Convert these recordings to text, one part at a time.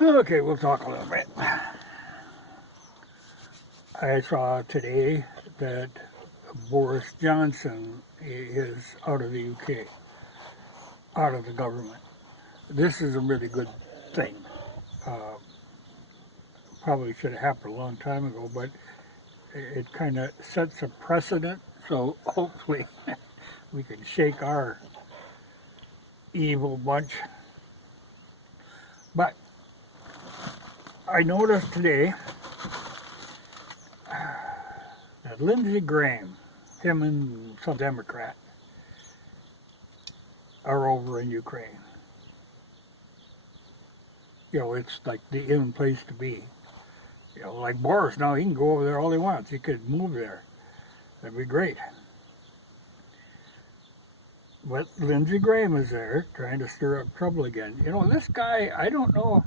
Okay, we'll talk a little bit. I saw today that Boris Johnson is out of the UK, out of the government. This is a really good thing. Uh, Probably should have happened a long time ago, but it kind of sets a precedent. So hopefully we can shake our evil bunch. But I noticed today that Lindsey Graham, him and some Democrat, are over in Ukraine. You know, it's like the in place to be. You know, like Boris now, he can go over there all he wants. He could move there. That'd be great. But Lindsey Graham is there trying to stir up trouble again. You know, this guy, I don't know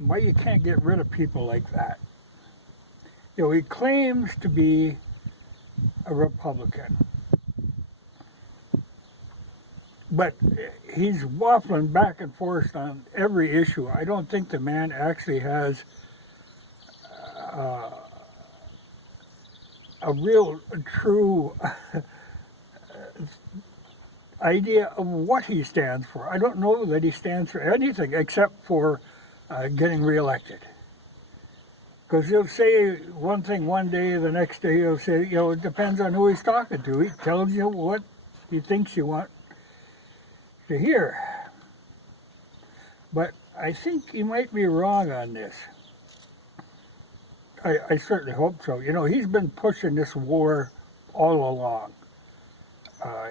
why you can't get rid of people like that. You know, he claims to be a Republican. But he's waffling back and forth on every issue. I don't think the man actually has a real, true idea of what he stands for. I don't know that he stands for anything except for getting reelected. Because he'll say one thing one day, the next day he'll say, you know, it depends on who he's talking to. He tells you what he thinks you want to hear. But I think he might be wrong on this. I certainly hope so. You know, he's been pushing this war all along.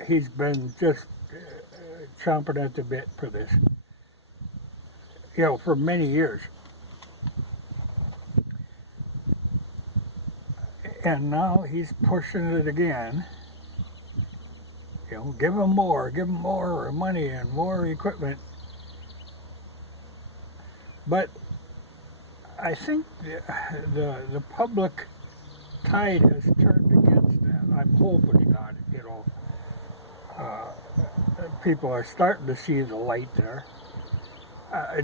He's been just chomping at the bit for this, you know, for many years. And now he's pushing it again. You know, give them more money and more equipment. But I think the public tide has turned against them. I'm hoping to God, you know, people are starting to see the light there.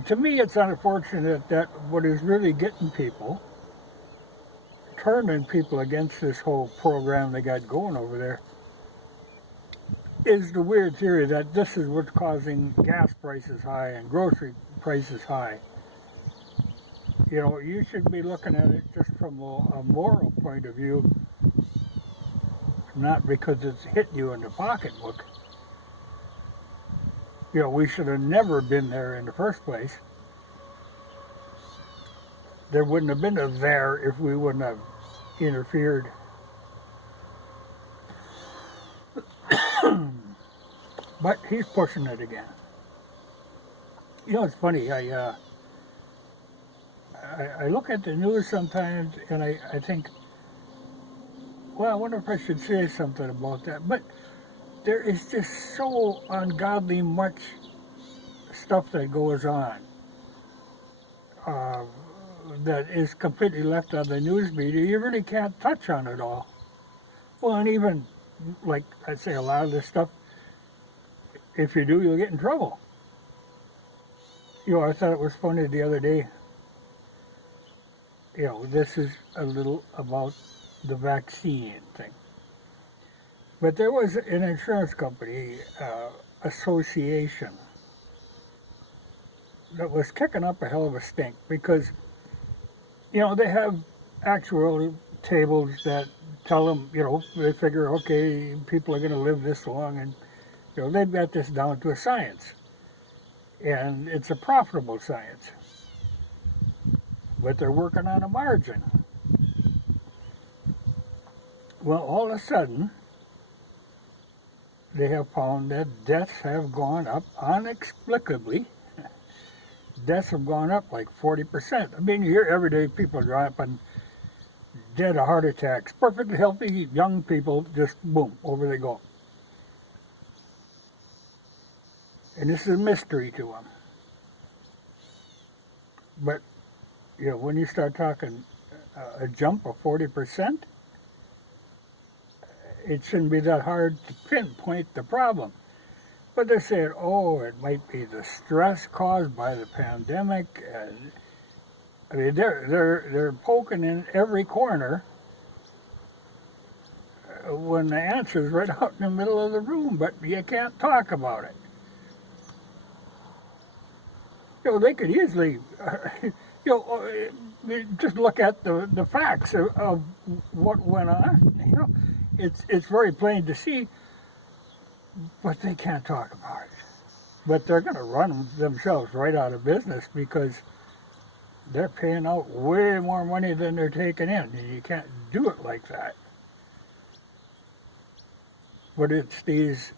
To me, it's unfortunate that what is really getting people, turning people against this whole program they got going over there, is the weird theory that this is what's causing gas prices high and grocery prices high. You know, you should be looking at it just from a moral point of view, not because it's hitting you in the pocketbook. You know, we should have never been there in the first place. There wouldn't have been a there if we wouldn't have interfered. But he's pushing it again. You know, it's funny, I look at the news sometimes and I think, well, I wonder if I should say something about that. But there is just so ungodly much stuff that goes on that is completely left on the news media. You really can't touch on it all. Well, and even, like I say, a lot of this stuff, if you do, you'll get in trouble. You know, I thought it was funny the other day. You know, this is a little about the vaccine thing. But there was an insurance company association that was kicking up a hell of a stink because, you know, they have actual tables that tell them, you know, they figure, okay, people are going to live this long, and, you know, they've got this down to a science. And it's a profitable science. But they're working on a margin. Well, all of a sudden, they have found that deaths have gone up inexplicably. Deaths have gone up like 40%. I mean, you hear every day people dropping dead of heart attacks. Perfectly healthy young people, just boom, over they go. And this is a mystery to them. But, you know, when you start talking a jump of 40%, it shouldn't be that hard to pinpoint the problem. But they said, oh, it might be the stress caused by the pandemic, and I mean they're poking in every corner when the answer's right out in the middle of the room, but you can't talk about it. They could easily, just look at the facts of what went on. It's very plain to see, but they can't talk about it. But they're going to run themselves right out of business because they're paying out way more money than they're taking in, and you can't do it like that. But it's these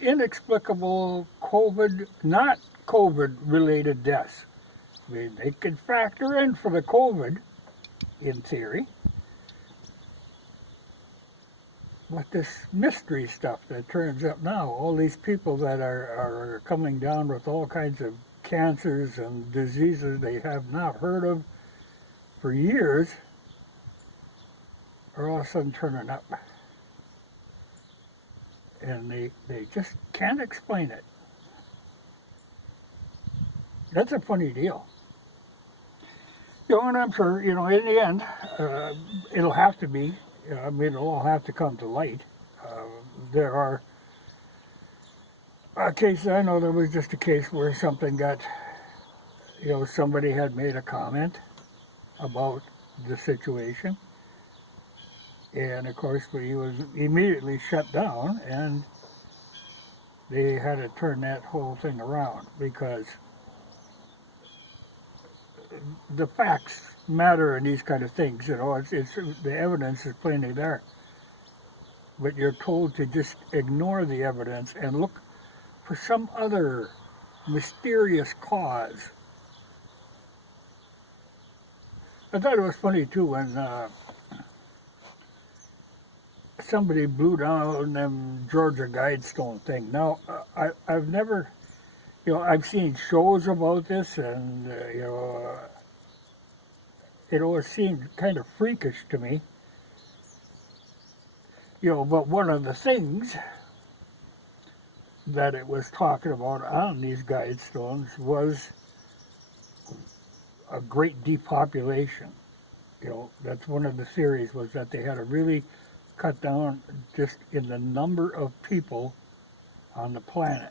inexplicable COVID, not COVID-related deaths. I mean, they could factor in for the COVID, in theory. But this mystery stuff that turns up now, all these people that are coming down with all kinds of cancers and diseases they have not heard of for years, are all of a sudden turning up. And they just can't explain it. That's a funny deal. And I'm sure, in the end, it'll have to be, it'll all have to come to light. There are cases, I know there was just a case where something got, somebody had made a comment about the situation. And of course, he was immediately shut down, and they had to turn that whole thing around because the facts matter in these kind of things. It's the evidence is plainly there, but you're told to just ignore the evidence and look for some other mysterious cause. I thought it was funny too when somebody blew down them Georgia Guidestone thing. Now, I've never, I've seen shows about this, and it always seemed kind of freakish to me. But one of the things that it was talking about on these Guidestones was a great depopulation. That's one of the theories, was that they had to really cut down just in the number of people on the planet.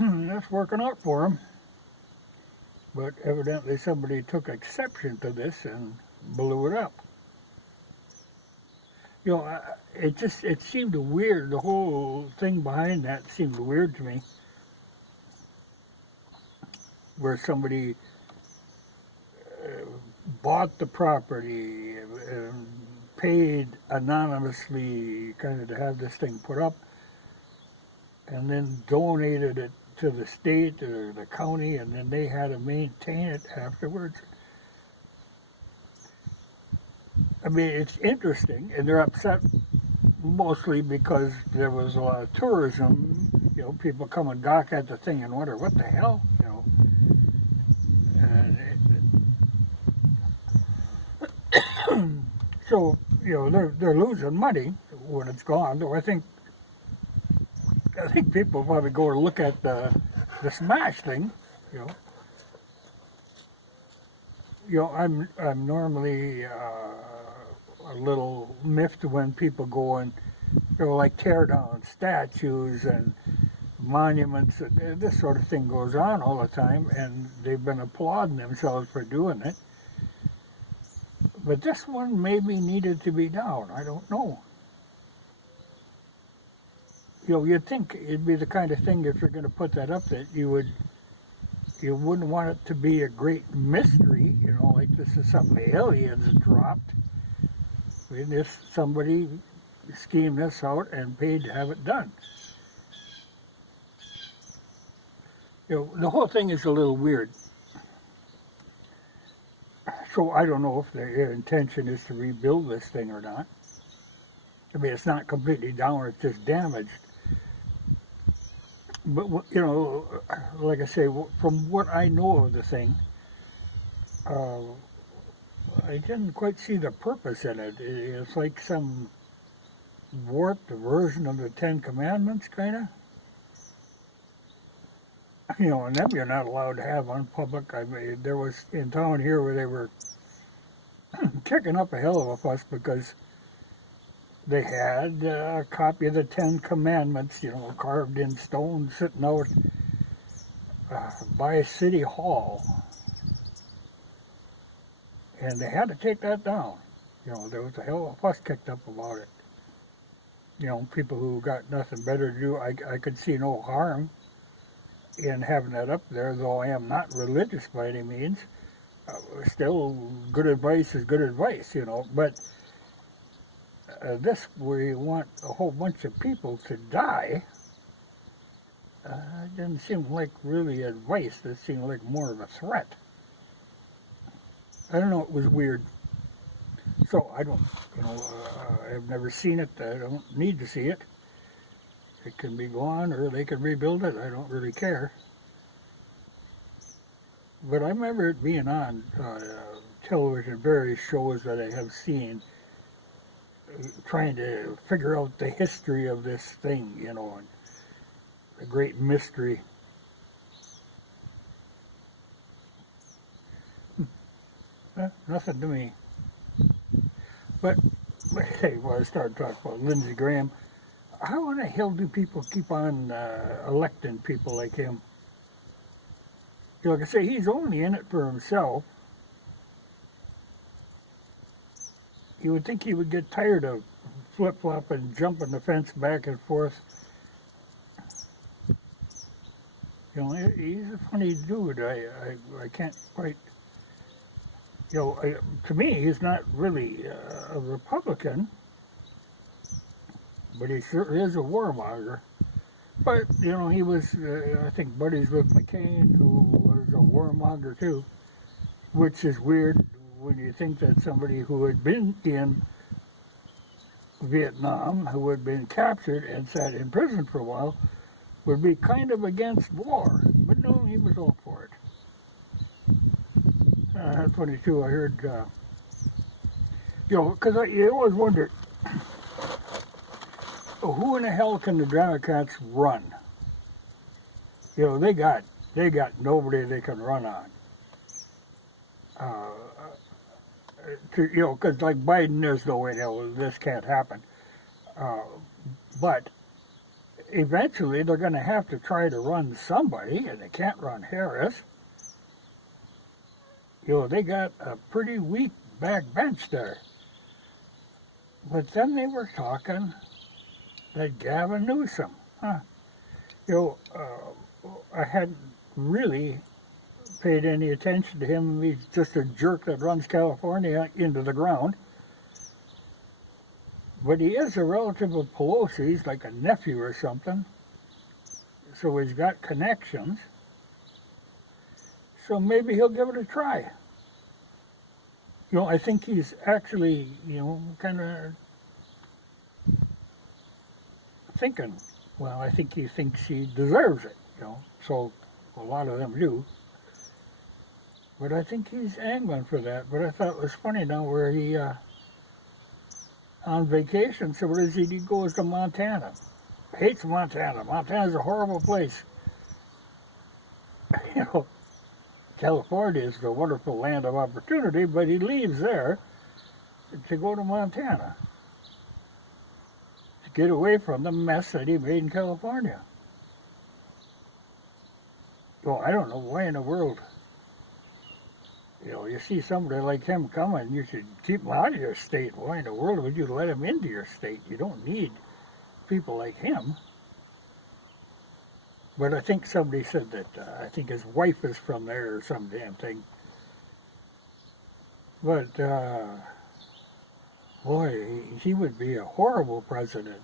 That's working out for them. But evidently somebody took exception to this and blew it up. It seemed weird. The whole thing behind that seemed weird to me. Where somebody bought the property, paid anonymously kind of to have this thing put up, and then donated it to the state or the county, and then they had to maintain it afterwards. I mean, it's interesting, and they're upset mostly because there was a lot of tourism, people come and gawk at the thing and wonder, what the hell, and so, they're losing money when it's gone. Though I think people probably go to look at the Smash thing. I'm normally a little miffed when people go and like tear down statues and monuments. This sort of thing goes on all the time, and they've been applauding themselves for doing it. But this one maybe needed to be down. I don't know. You'd think it'd be the kind of thing, if you're going to put that up, that you wouldn't want it to be a great mystery, like this is something the aliens dropped. I mean, if somebody schemed this out and paid to have it done. The whole thing is a little weird. So I don't know if their intention is to rebuild this thing or not. I mean, it's not completely down, it's just damaged. But, like I say, from what I know of the thing, I didn't quite see the purpose in it. It's like some warped version of the Ten Commandments, kind of. And them you're not allowed to have on public. I mean, there was in town here where they were kicking up a hell of a fuss because they had a copy of the Ten Commandments, carved in stone, sitting out by City Hall. And they had to take that down. There was a hell of a fuss kicked up about it. People who got nothing better to do, I could see no harm in having that up there, though I am not religious by any means. Still, good advice is good advice, but this, where you want a whole bunch of people to die, didn't seem like really advice. It seemed like more of a threat. I don't know, it was weird. So I don't, I've never seen it. I don't need to see it. It can be gone or they can rebuild it. I don't really care. But I remember it being on television, various shows that I have seen, trying to figure out the history of this thing, and the great mystery. Nothing to me. But hey, when I started talking about Lindsey Graham, how in the hell do people keep on electing people like him? Like I say, he's only in it for himself. You would think he would get tired of flip-flopping, jumping the fence back and forth. He's a funny dude. I can't quite... to me, he's not really a Republican, but he sure is a warmonger. But, he was, I think, buddies with McCain, who was a warmonger too, which is weird when you think that somebody who had been in Vietnam, who had been captured and sat in prison for a while, would be kind of against war. But no, he was all for it. That's funny too. I heard, because you always wondered, who in the hell can the Democrats run? They got nobody they can run on. Because like Biden, there's no way in hell this can't happen. But eventually they're going to have to try to run somebody, and they can't run Harris. They got a pretty weak backbench there. But then they were talking that Gavin Newsom. I hadn't really paid any attention to him. He's just a jerk that runs California into the ground. But he is a relative of Pelosi. He's like a nephew or something. So he's got connections. So maybe he'll give it a try. I think he's actually, kind of thinking, well, I think he thinks he deserves it, so a lot of them do. But I think he's angling for that. But I thought it was funny now where he, on vacation, so what does he do? He goes to Montana. Hates Montana. Montana's a horrible place. California is the wonderful land of opportunity, but he leaves there to go to Montana to get away from the mess that he made in California. Well, I don't know why in the world, you see somebody like him coming, you should keep him out of your state. Why in the world would you let him into your state? You don't need people like him. But I think somebody said that, I think his wife is from there or some damn thing. But, boy, he would be a horrible president.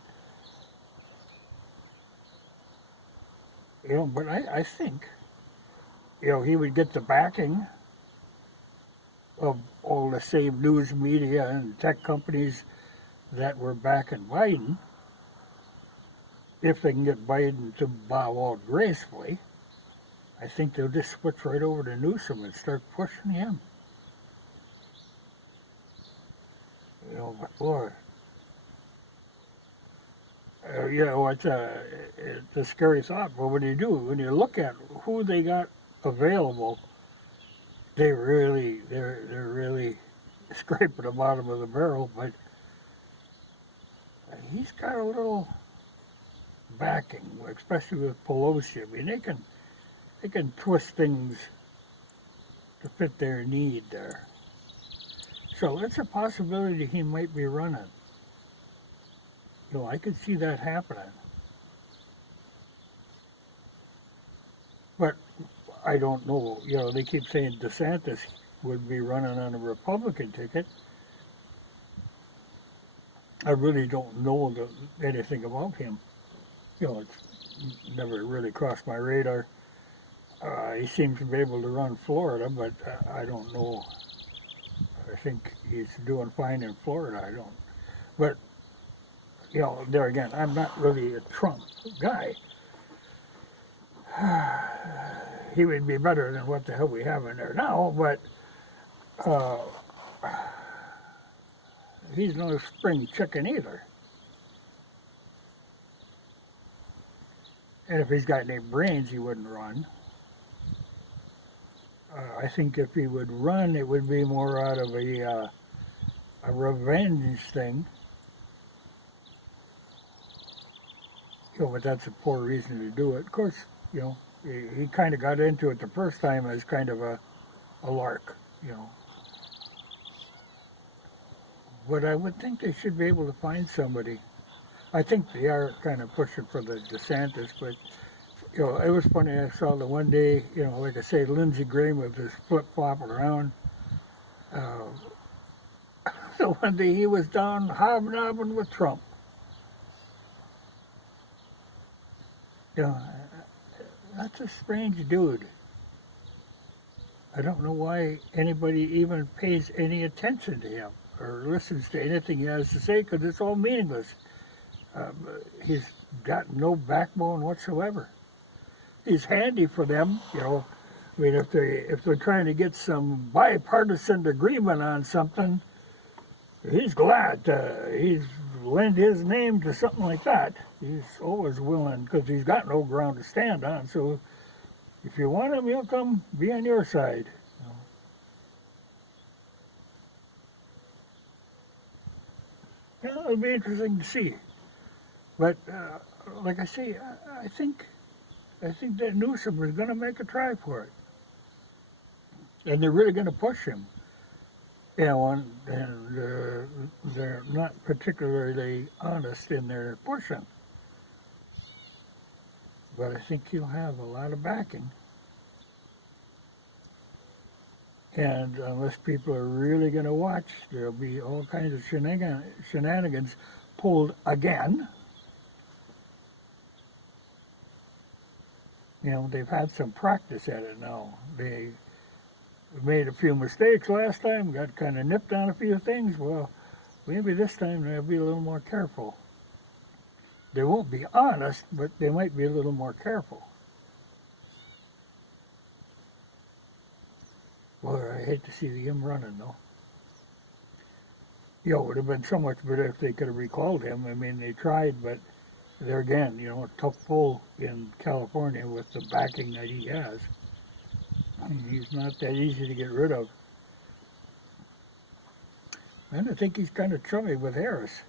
But I think, he would get the backing of all the same news media and tech companies that were backing Biden. If they can get Biden to bow out gracefully, I think they'll just switch right over to Newsom and start pushing him. You know, but boy, you know, it's a scary thought. But when you look at who they got available, they're really scraping the bottom of the barrel. But he's got a little backing, especially with Pelosi. I mean, they can twist things to fit their need there. So it's a possibility he might be running. You know, I could see that happening. But I don't know. You know, they keep saying DeSantis would be running on a Republican ticket. I really don't know anything about him. You know, it's never really crossed my radar. He seems to be able to run Florida, but I don't know. I think he's doing fine in Florida. I don't. But, you know, there again, I'm not really a Trump guy. He would be better than what the hell we have in there now, but he's no spring chicken either. And if he's got any brains, he wouldn't run. I think if he would run, it would be more out of a revenge thing. You know, but that's a poor reason to do it. Of course, you know, he kind of got into it the first time as kind of a lark, you know. But I would think they should be able to find somebody. I think they are kind of pushing for the DeSantis, but, you know, it was funny. I saw the one day, you know, like I say, Lindsey Graham with his flip-flopping around. So one day he was down hobnobbing with Trump. You know, that's a strange dude. I don't know why anybody even pays any attention to him or listens to anything he has to say, because it's all meaningless. He's got no backbone whatsoever. He's handy for them, you know. I mean, if they're trying to get some bipartisan agreement on something, he's glad he's lend his name to something like that. He's always willing, because he's got no ground to stand on. So if you want him, he'll come be on your side. You know, it'll be interesting to see. But like I say, I think that Newsom is going to make a try for it, and they're really going to push him. You know, and they're not particularly honest in their pushing. But I think he'll have a lot of backing. And unless people are really going to watch, there'll be all kinds of shenanigans pulled again. You know, they've had some practice at it now. They made a few mistakes last time, got kind of nipped on a few things. Well, maybe this time they'll be a little more careful. They won't be honest, but they might be a little more careful. Well, I hate to see him running, though. You know, it would have been so much better if they could have recalled him. I mean, they tried, but there again, you know, a tough pull in California with the backing that he has. I mean, he's not that easy to get rid of. And I think he's kind of chummy with Harris.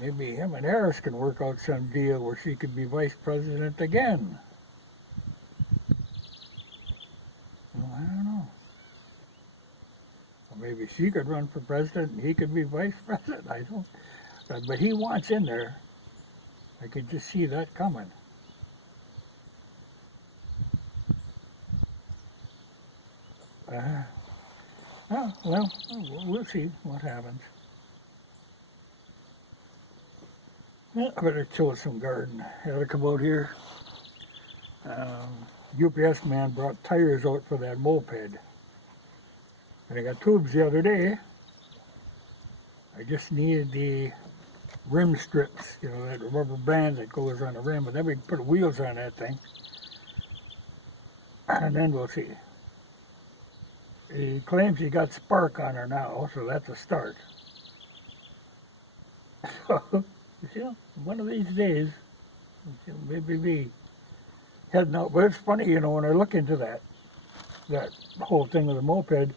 Maybe him and Harris can work out some deal where she could be vice president again. Well, I don't know. Or maybe she could run for president and he could be vice president. I don't. But he wants in there. I could just see that coming. Well, we'll see what happens. Yeah, I better till some garden. I had to come out here. UPS man brought tires out for that moped. And I got tubes the other day. I just needed the rim strips, you know, that rubber band that goes on the rim, and then we can put wheels on that thing. And then we'll see. He claims he got spark on her now, so that's a start. So, one of these days, maybe be heading out. But it's funny, when I look into that whole thing with the moped,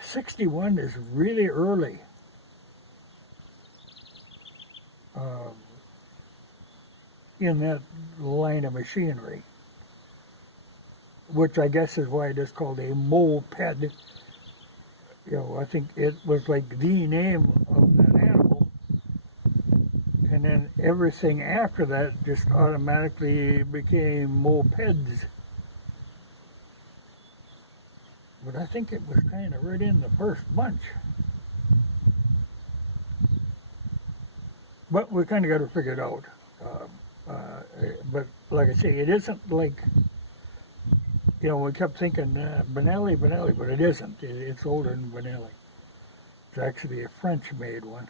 61 is really early. In that line of machinery, which I guess is why it is called a moped. I think it was like the name of that animal, and then everything after that just automatically became mopeds. But I think it was kind of right in the first bunch. But we kind of got to figure it out. But like I say, it isn't like, we kept thinking Benelli, but it isn't. It's older than Benelli. It's actually a French-made one,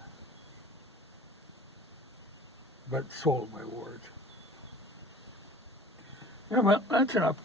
but sold by Wards. Yeah, well, that's enough.